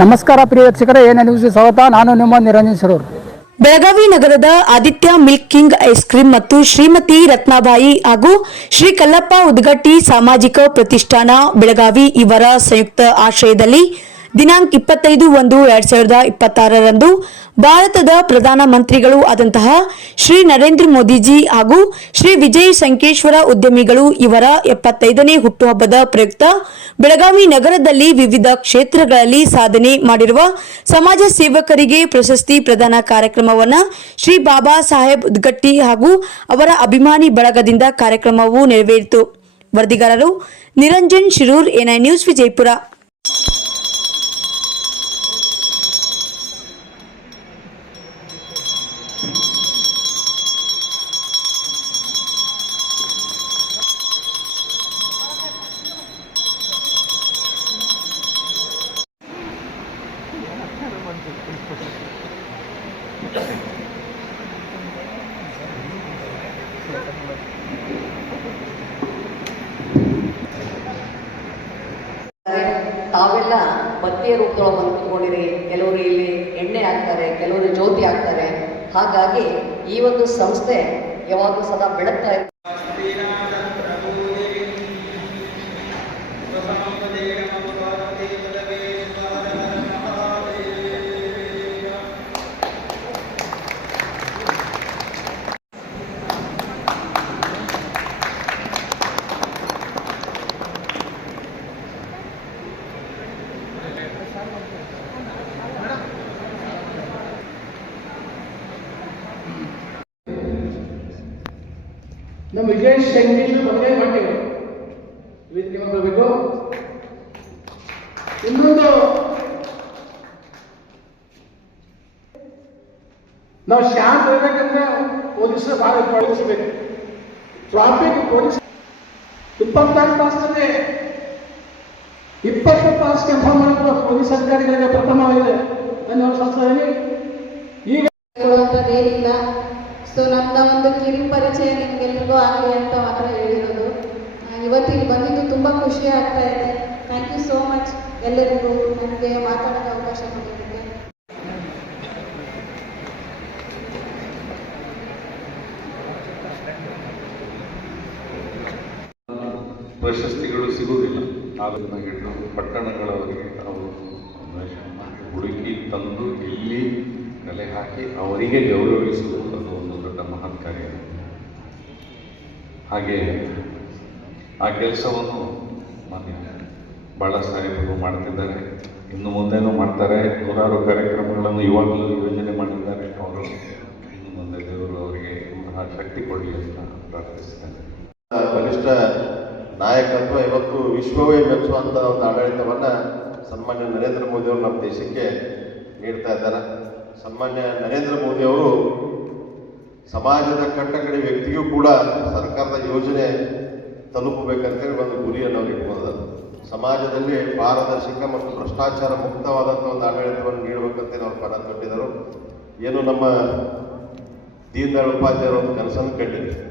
ನಮಸ್ಕಾರ ಪ್ರಿಯ ವೀಕ್ಷಕರೇ, ಏನೇ ನ್ಯೂಸ್ಗೆ ಸ್ವಾಗತ. ನಾನು ನಿಮ್ಮ ನಿರಂಜನ್ ಸರೂರ್. ಬೆಳಗಾವಿ ನಗರದ Aditya milk king ice cream ಮತ್ತು ಶ್ರೀಮತಿ ರತ್ನಾಬಾಯಿ ಹಾಗೂ ಶ್ರೀ ಕಲ್ಲಪ್ಪ ಉದ್ಗಟ್ಟಿ ಸಾಮಾಜಿಕ ಪ್ರತಿಷ್ಠಾನ ಬೆಳಗಾವಿ ಇವರ ಸಂಯುಕ್ತ ಆಶ್ರಯದಲ್ಲಿ ದಿನಾಂಕ 25/1/2026ರಂದು ಭಾರತದ ಪ್ರಧಾನ ಮಂತ್ರಿಗಳು ಆದಂತಹ ಶ್ರೀ ನರೇಂದ್ರ ಮೋದಿಜಿ ಹಾಗೂ ಶ್ರೀ ವಿಜಯ್ ಸಂಕೇಶ್ವರ ಉದ್ಯಮಿಗಳು ಇವರ 75ನೇ ಹುಟ್ಟುಹಬ್ಬದ ಪ್ರಯುಕ್ತ ಬೆಳಗಾವಿ ನಗರದಲ್ಲಿ ವಿವಿಧ ಕ್ಷೇತ್ರಗಳಲ್ಲಿ ಸಾಧನೆ ಮಾಡಿರುವ ಸಮಾಜ ಸೇವಕರಿಗೆ ಪ್ರಶಸ್ತಿ ಪ್ರದಾನ ಕಾರ್ಯಕ್ರಮವನ್ನು ಶ್ರೀ ಬಾಬಾ ಸಾಹೇಬ್ ಉದ್ಗಟ್ಟಿ ಹಾಗೂ ಅವರ ಅಭಿಮಾನಿ ಬಳಗದಿಂದ ಕಾರ್ಯಕ್ರಮವು ನೆರವೇರಿತು. ವರದಿಗಾರರು ನಿರಂಜನ್ ಶಿರೂರ್, ಎನ್ಐ ನ್ಯೂಸ್, ವಿಜಯಪುರ. ತಾವೆಲ್ಲ ಬತ್ತಿಯ ರೂಪದೊಳಗೆ ಬಂದುಕೊಂಡಿರಿ. ಕೆಲವರು ಇಲ್ಲಿ ಎಣ್ಣೆ ಹಾಕ್ತಾರೆ, ಕೆಲವರು ಜ್ಯೋತಿ ಹಾಕ್ತಾರೆ. ಹಾಗಾಗಿ ಈ ಒಂದು ಸಂಸ್ಥೆ ಯಾವಾಗಲೂ ಸದಾ ಬೆಳಗ್ತಾ ಇರುತ್ತೆ. ನಮ್ಮ ವಿಜಯ್ ಸಂಕೇಶ್ವರ ಮದುವೆ ಮಾಡ್ತೇವೆ. ವೇದಿಕೆ ಬರಬೇಕು. ಇನ್ನೊಂದು, ನಾವು ಶಾಂತ ಇರಬೇಕಂದ್ರೆ ಪೊಲೀಸರು ಭಾಳ ಪಾಲಿಸಬೇಕು. ಟ್ರಾಫಿಕ್ ಪೊಲೀಸ್ 24 ತಾಸಲ್ಲಿ 20 ತಾಸು ಕೆಲಸ ಮಾಡುವ ಪೊಲೀಸ್ ಅಧಿಕಾರಿಗಳಿಗೆ ಪ್ರಥಮವಾಗಿದೆ. ನನ್ನ ಸಂಸ್ಥೆಯಲ್ಲಿ ಈಗ ಏನಿಲ್ಲ. ಸೊ ನಮ್ಮ ಒಂದು ಕಿರು ಪರಿಚಯ ನಿಮ್ಗೆಲ್ರಿಗೂ ಆಗಲಿ ಅಂತ ಮಾತ್ರ ಹೇಳಿರೋದು. ಇವತ್ತಿಗೆ ಬಂದಿದ್ದು ತುಂಬ ಖುಷಿ ಆಗ್ತಾ ಇದೆ. ಥ್ಯಾಂಕ್ ಯು ಸೋ ಮಚ್ ಎಲ್ಲರಿಗೂ ನನಗೆ ಮಾತಾಡೋಕ್ಕೆ ಅವಕಾಶ ಕೊಟ್ಟಿದ್ದಕ್ಕೆ. ಪ್ರಶಸ್ತಿಗಳು ಸಿಗುವುದಿಲ್ಲ. ಹಿಡಿದು ಪಟ್ಟಣಗಳವರೆಗೆ ಅವರು ಹುಡುಕಿ ತಂದು ಇಲ್ಲಿ ಕಲೆ ಹಾಕಿ ಅವರಿಗೆ ಗೌರವಿಸುವುದು ಅದು ಒಂದು ದೊಡ್ಡ ಮಹತ್ ಕಾರ್ಯ. ಹಾಗೆ ಆ ಕೆಲಸವನ್ನು ಮಾನ್ಯ ಭಾಳ ಸಾಹೇಬರು ಮಾಡ್ತಿದ್ದಾರೆ, ಇನ್ನು ಮುಂದೆನೂ ಮಾಡ್ತಾರೆ. ನೂರಾರು ಕಾರ್ಯಕ್ರಮಗಳನ್ನು ಇವಾಗಲೂ ಯೋಜನೆ ಮಾಡಿದ್ದಾರೆ. ಅವರು ಇನ್ನು ಮುಂದೆ ದೇವರು ಅವರಿಗೆ ಶಕ್ತಿ ಕೊಡಲಿ ಅಂತ ಪ್ರಾರ್ಥಿಸ್ತೇನೆ. ಬಲಿಷ್ಠ ನಾಯಕತ್ವ ಇವತ್ತು ವಿಶ್ವವೇ ಮೆಚ್ಚುವಂಥ ಒಂದು ಆಡಳಿತವನ್ನು ಸನ್ಮಾನ್ಯ ನರೇಂದ್ರ ಮೋದಿಯವರು ನಮ್ಮ ದೇಶಕ್ಕೆ ನೀಡ್ತಾ ಇದ್ದಾರೆ. ಸನ್ಮಾನ್ಯ ನರೇಂದ್ರ ಮೋದಿಯವರು ಸಮಾಜದ ಕಟ್ಟಕಡೆ ವ್ಯಕ್ತಿಗೂ ಕೂಡ ಸರ್ಕಾರದ ಯೋಜನೆ ತಲುಪಬೇಕಂತೇಳಿ ಒಂದು ಗುರಿಯನ್ನು ಅವರು ಇಟ್ಕೊಂಡಿದ್ದಾರೆ. ಸಮಾಜದಲ್ಲಿ ಪಾರದರ್ಶಕ ಮತ್ತು ಭ್ರಷ್ಟಾಚಾರ ಮುಕ್ತವಾದಂಥ ಒಂದು ಆಡಳಿತವನ್ನು ನೀಡಬೇಕಂತೇಳಿ ಅವರು ಪಣ ತೊಟ್ಟಿದ್ದರು. ಏನು ನಮ್ಮ ದೀನ್ ದಯಾಳ್ ಉಪಾಧ್ಯಾಯರು ಒಂದು ಕನಸನ್ನು ಕಂಡಿದ್ದಾರೆ.